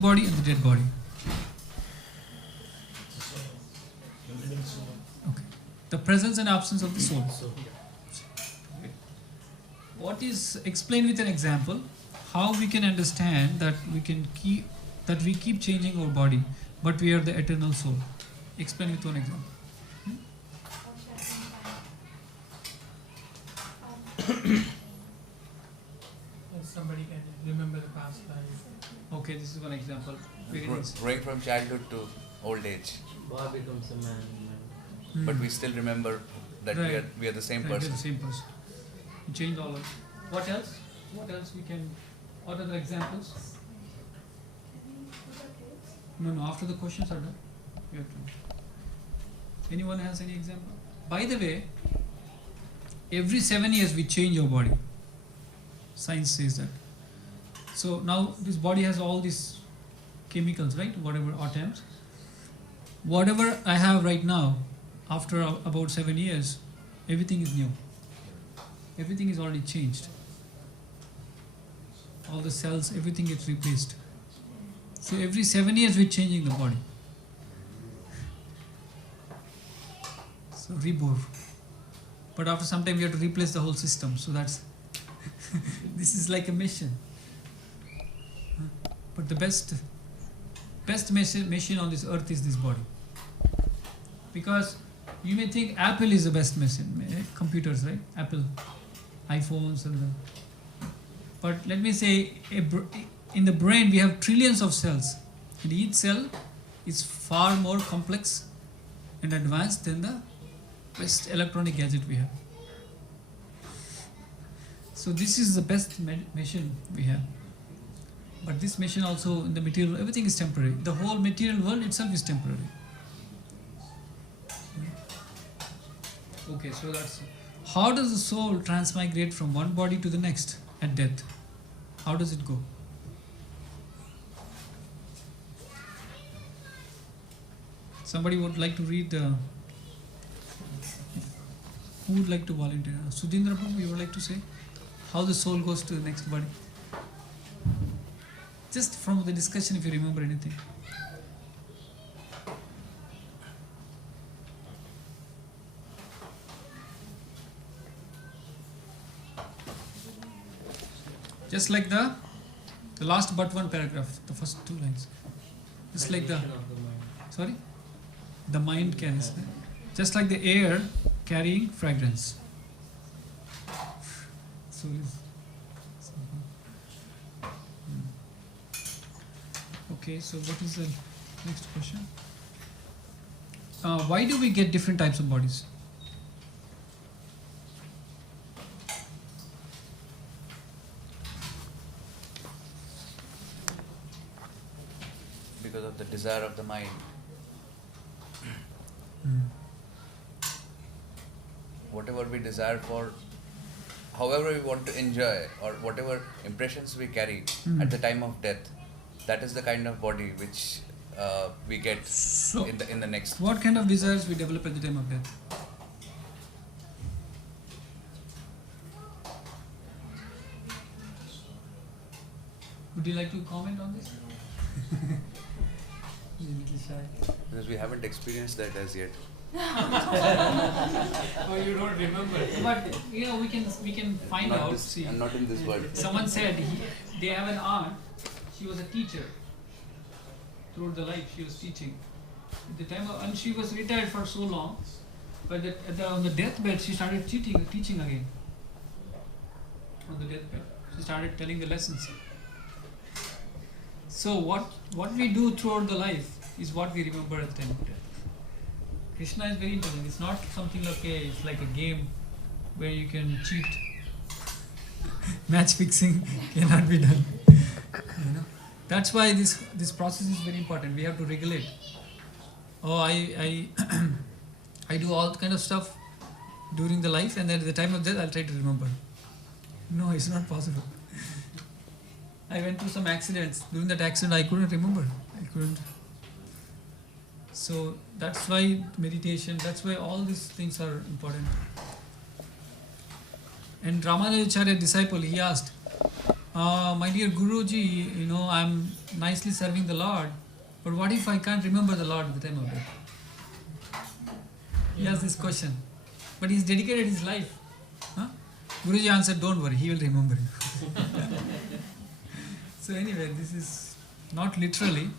body and the dead body. Okay. The presence and absence of the soul. Okay. What is explained with an example? How we can understand that we keep changing our body, but we are the eternal soul. Explain with one example. Somebody can remember the past life. Okay, this is one example. Growing from childhood to old age, Boy becomes a man. but we still remember that Right. we are the same Right, person. the same person. We change all of it. What else? What else we can? What other examples? No. After the questions are done, we have to. Anyone has any example? By the way, every 7 years we change our body. Science says that. So now this body has all these chemicals, right? Whatever atoms. Whatever I have right now, after about 7 years, everything is new. Everything is already changed. All the cells, everything gets replaced. So every 7 years we're changing the body. So rebirth. But after some time we have to replace the whole system. So that's this is like a mission. But the best machine on this earth is this body. Because you may think Apple is the best machine, computers, right? Apple, iPhones and but let me say, in the brain we have trillions of cells, and each cell is far more complex and advanced than the best electronic gadget we have. So this is the best machine we have. But this machine also, in the material, everything is temporary. The whole material world itself is temporary. Okay, so that's... How does the soul transmigrate from one body to the next at death? How does it go? Somebody would like to read the... Who would like to volunteer? Sudhindra Prabhu, you would like to say? How the soul goes to the next body? Just from the discussion, if you remember anything. Just like the last but one paragraph, the first two lines. Just like the... Sorry? The mind carries. Just like the air carrying fragrance. So okay, so what is the next question? Why do we get different types of bodies? Because of the desire of the mind. Whatever we desire for, however we want to enjoy, or whatever impressions we carry at the time of death, that is the kind of body which we get in the next. What kind of desires we develop at the time of death? Would you like to comment on this? You're a little shy. Because we haven't experienced that as yet. Oh, you don't remember. But we can find Not out. this, See, and not in this world. someone said they have an aunt. She was a teacher. Throughout the life, she was teaching. At the time, and she was retired for so long. But on the deathbed, she started teaching again. On the deathbed, she started telling the lessons. So what we do throughout the life is what we remember at the time of death. Krishna is very important. It's not something it's like a game where you can cheat. Match fixing cannot be done. That's why this process is very important. We have to regulate. Oh, I do all kind of stuff during the life, and then at the time of death I'll try to remember. No, it's not possible. I went through some accidents. During that accident I couldn't remember. So that's why meditation, that's why all these things are important. And Ramanujacharya disciple, he asked, My dear Guruji, you know, I'm nicely serving the Lord, but what if I can't remember the Lord at the time of death? He asked this question, but he's dedicated his life. Huh? Guruji answered, don't worry, he will remember you. So anyway, this is not literally.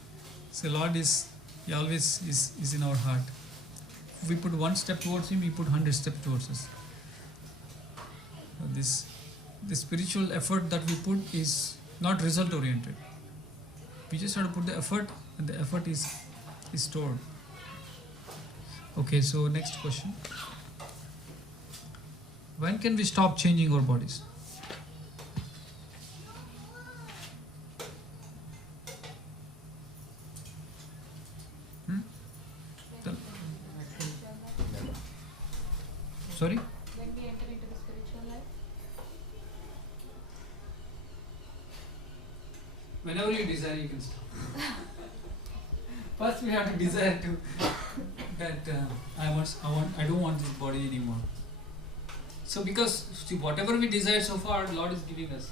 So Lord is, he always is in our heart. If we put one step towards him, he put 100 steps towards us. So the spiritual effort that we put is not result oriented. We just have to put the effort, and the effort is stored. Okay, so next question. When can we stop changing our bodies? The- Sorry? When we enter into the spiritual life? Whenever you desire, you can stop. First, we have to desire to that I don't want this body anymore. So, because see, whatever we desire so far, Lord is giving us.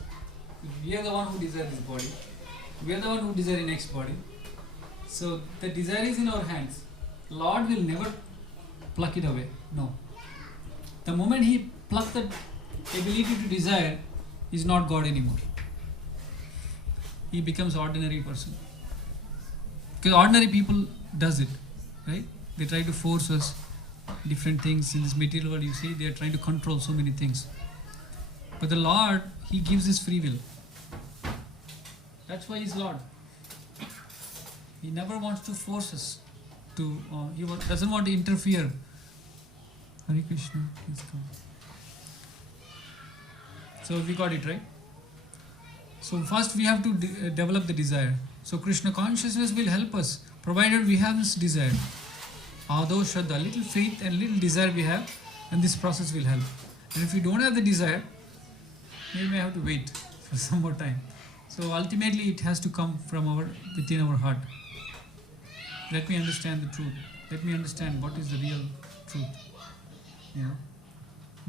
We are the one who desire this body. We are the one who desire the next body. So, the desire is in our hands. Lord will never pluck it away. No. The moment He plucks the ability to desire, He is not God anymore. He becomes ordinary person. Because ordinary people does it, right? They try to force us different things in this material world. You see, they are trying to control so many things. But the Lord, He gives His free will. That's why He's Lord. He never wants to force us to. Doesn't want to interfere. Hare Krishna, please come. So we got it right. So first we have to develop the desire. So Krishna consciousness will help us, provided we have this desire. Although Shraddha, little faith and little desire we have, and this process will help. And if we don't have the desire, we may have to wait for some more time. So ultimately it has to come from within our heart. Let me understand the truth. Let me understand what is the real truth.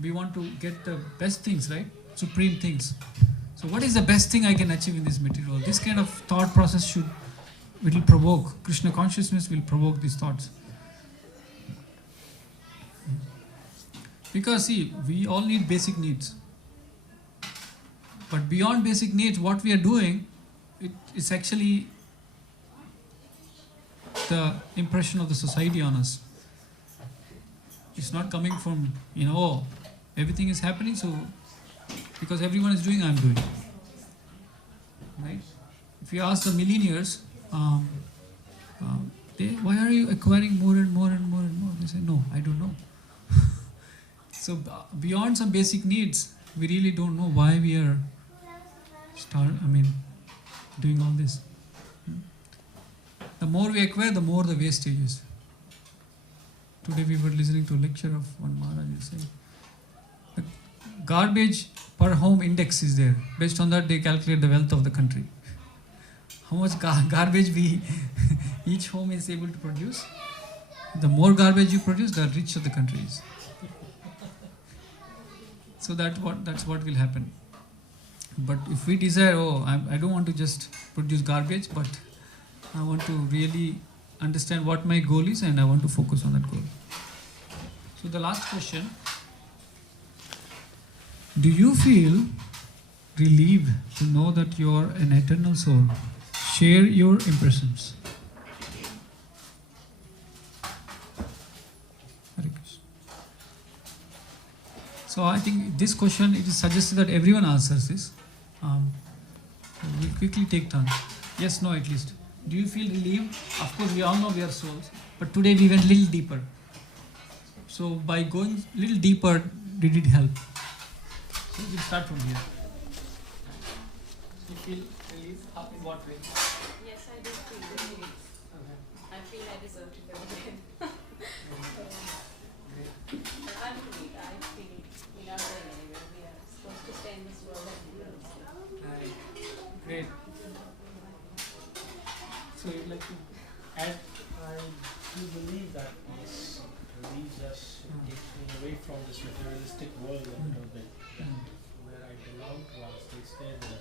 We want to get the best things, right? Supreme things. So what is the best thing I can achieve in this material world? This kind of thought process will provoke. Krishna consciousness will provoke these thoughts. Because see, we all need basic needs. But beyond basic needs, what we are doing, it's actually the impression of the society on us. It's not coming from, everything is happening, so because everyone is doing, I'm doing. Right? If you ask the millionaires, why are you acquiring more and more and more and more? They say, no, I don't know. So beyond some basic needs, we really don't know why we are doing all this. The more we acquire, the more the wastage is. Today we were listening to a lecture of one Maharaj saying, the garbage per home index is there. Based on that, they calculate the wealth of the country. How much garbage each home is able to produce. The more garbage you produce, the richer the country is. So that's what will happen. But if we desire, I don't want to just produce garbage, but I want to really understand what my goal is and I want to focus on that goal. So the last question. Do you feel relieved to know that you are an eternal soul? Share your impressions. Hare Krishna. So I think this question, it is suggested that everyone answers this. We'll quickly take turns. Yes, no, at least. Do you feel relieved? Of course, we all know we are souls, but today we went a little deeper. So by going a little deeper, did it help? So we'll start from here. You feel relieved? In what way? Yes, I do feel relieved. Okay. I feel I deserve to go again. Great. But I'm relieved. I feel we are going anywhere. We are supposed to stay in this world and we will. Great. So you'd like to add? I do believe that this relieves us, takes me away from this materialistic world a little bit, where I belong to, I'll stay there.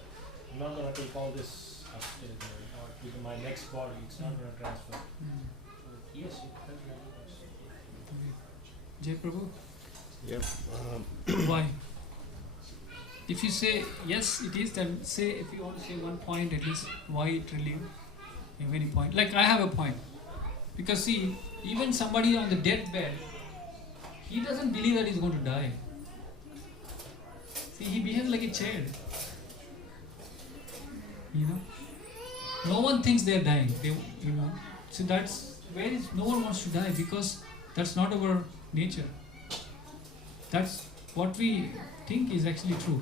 I'm not going to take all this upstairs or to my next body. It's not going to transfer. So, yes, it does really does. Jay Prabhu, Yep. why? If you say yes, it is, then say, if you want to say one point at least, why it really, have any point. Like I have a point. Because see, even somebody on the deathbed, he doesn't believe that he's going to die. See, he behaves like a child. You know? No one thinks they're dying. So that's where is no one wants to die, because that's not our nature. That's what we think is actually true.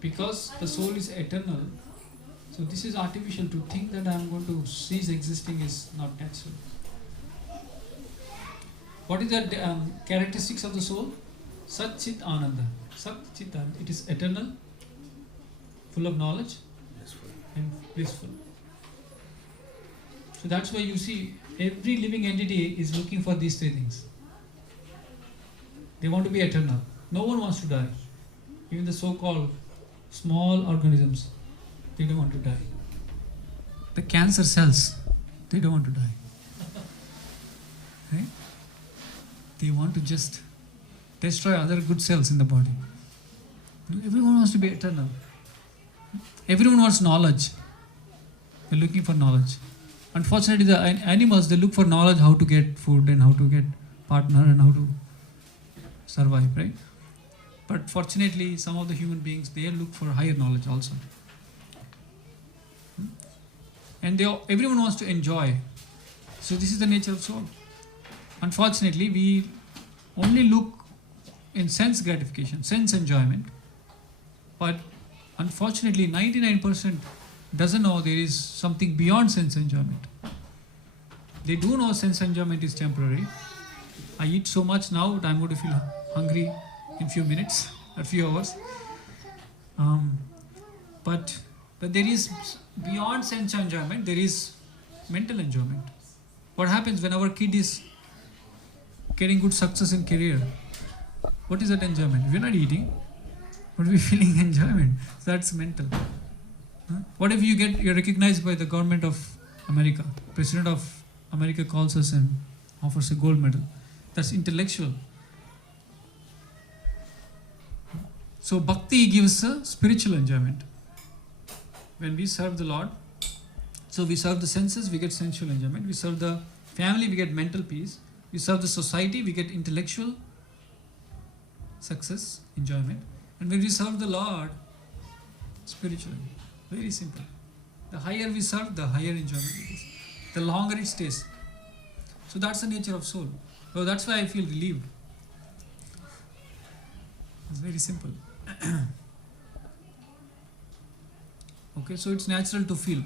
Because the soul is eternal, so this is artificial. To think that I am going to cease existing is not natural. What is the characteristics of the soul? Sat Chit Ananda. Sat Chit Ananda. It is eternal, full of knowledge, and blissful. So that's why you see every living entity is looking for these three things. They want to be eternal. No one wants to die. Even the so-called small organisms, they don't want to die. The cancer cells, they don't want to die. Right? They want to just destroy other good cells in the body. Everyone wants to be eternal. Everyone wants knowledge. They're looking for knowledge. Unfortunately, the animals, they look for knowledge, how to get food and how to get partner and how to survive, right? But fortunately, some of the human beings, they look for higher knowledge also. And everyone wants to enjoy. So this is the nature of soul. Unfortunately, we only look in sense gratification, sense enjoyment. But unfortunately, 99% doesn't know there is something beyond sense enjoyment. They do know sense enjoyment is temporary. I eat so much now that I'm going to feel hungry in few minutes or few hours. But there is, beyond sense enjoyment, there is mental enjoyment. What happens when our kid is getting good success in career? What is that enjoyment? We're not eating, but we're feeling enjoyment. So that's mental. What if you're recognized by the government of America? President of America calls us and offers a gold medal. That's intellectual. So bhakti gives a spiritual enjoyment. When we serve the Lord, so we serve the senses, we get sensual enjoyment. We serve the family, we get mental peace. We serve the society, we get intellectual success, enjoyment. And when we serve the Lord, spiritually. Very simple. The higher we serve, the higher enjoyment it is. The longer it stays. So that's the nature of soul. So that's why I feel relieved. It's very simple. Okay, so it's natural to feel.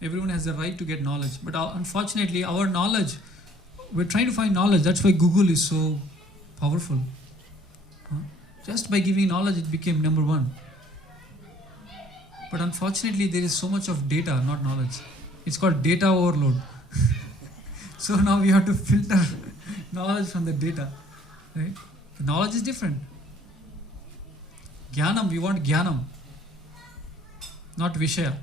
Everyone has the right to get knowledge. But unfortunately, our knowledge, we're trying to find knowledge. That's why Google is so powerful. Just by giving knowledge, it became number one. But unfortunately, there is so much of data, not knowledge. It's called data overload. So now we have to filter knowledge from the data. Right? The knowledge is different. Jnanam, we want jnanam, not vishaya.